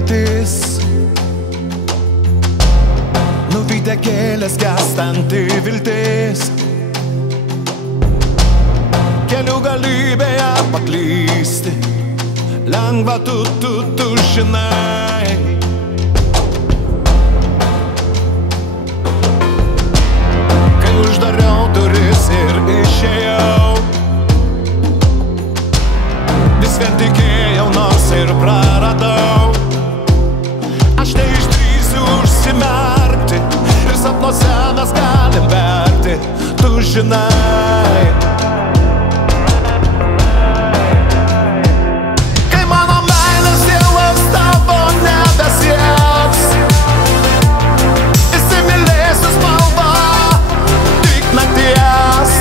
praeitis. Nuvytę kelias skęstanti viltis. Kelių galybėje paklysti. Lengva tu žinai. Kai uždariau duris ir išėjau, vis vien tikėjau, nors ir praradau. Aš neišdrįsiu užsimerkti ir sapnuose mes galim verkti, tu žinai. Kai mano meilės dielas tavo nebesieks, įsimylėsiu spalvą tik nakties.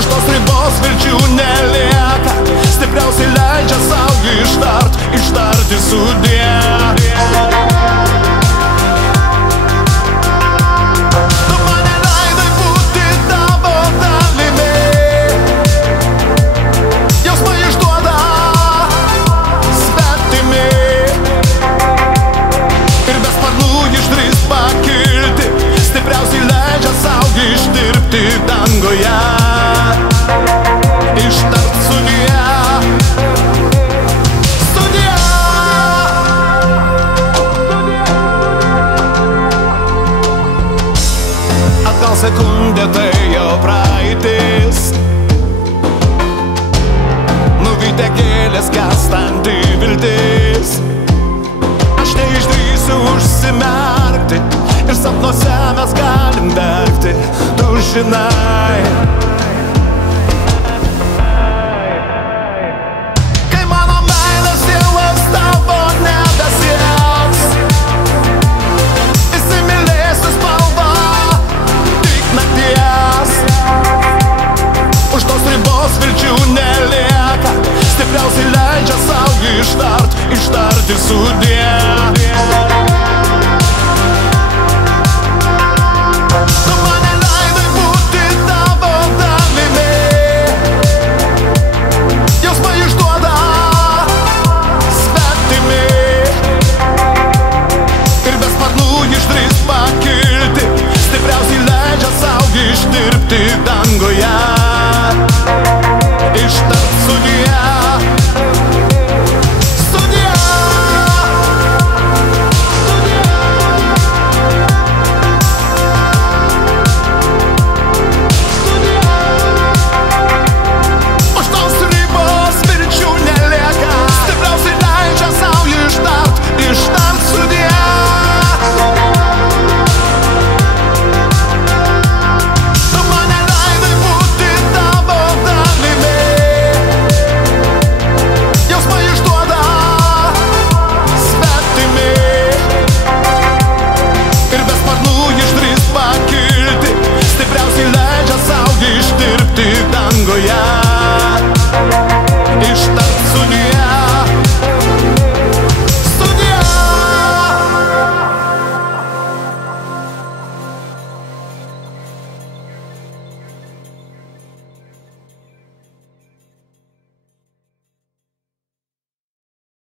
Už tos ribos vilčių nelieka, stipriausiai leidžia sau ištarti sudie. Tu mane leidai būti tavo dalimi, jausmai išduoda svetimi. Ir be sparnų išdrįst pakilti, stipriausiai leidžia sau ištirpti dangoje. Ištart sudie. Atgal sekundė tai jau praeitis. Nuvytę kelias skęstanti viltis. Aš neišdrįsiu užsimerkti ir sapnuose mes galim verkti, tu žinai. Kai mano meilės dielas tavo nebesieks, įsimylėsiu spalvą tik nakties. Už tos ribos vilčių nelieka, stipriausiai leidžia sau ištarti sudie.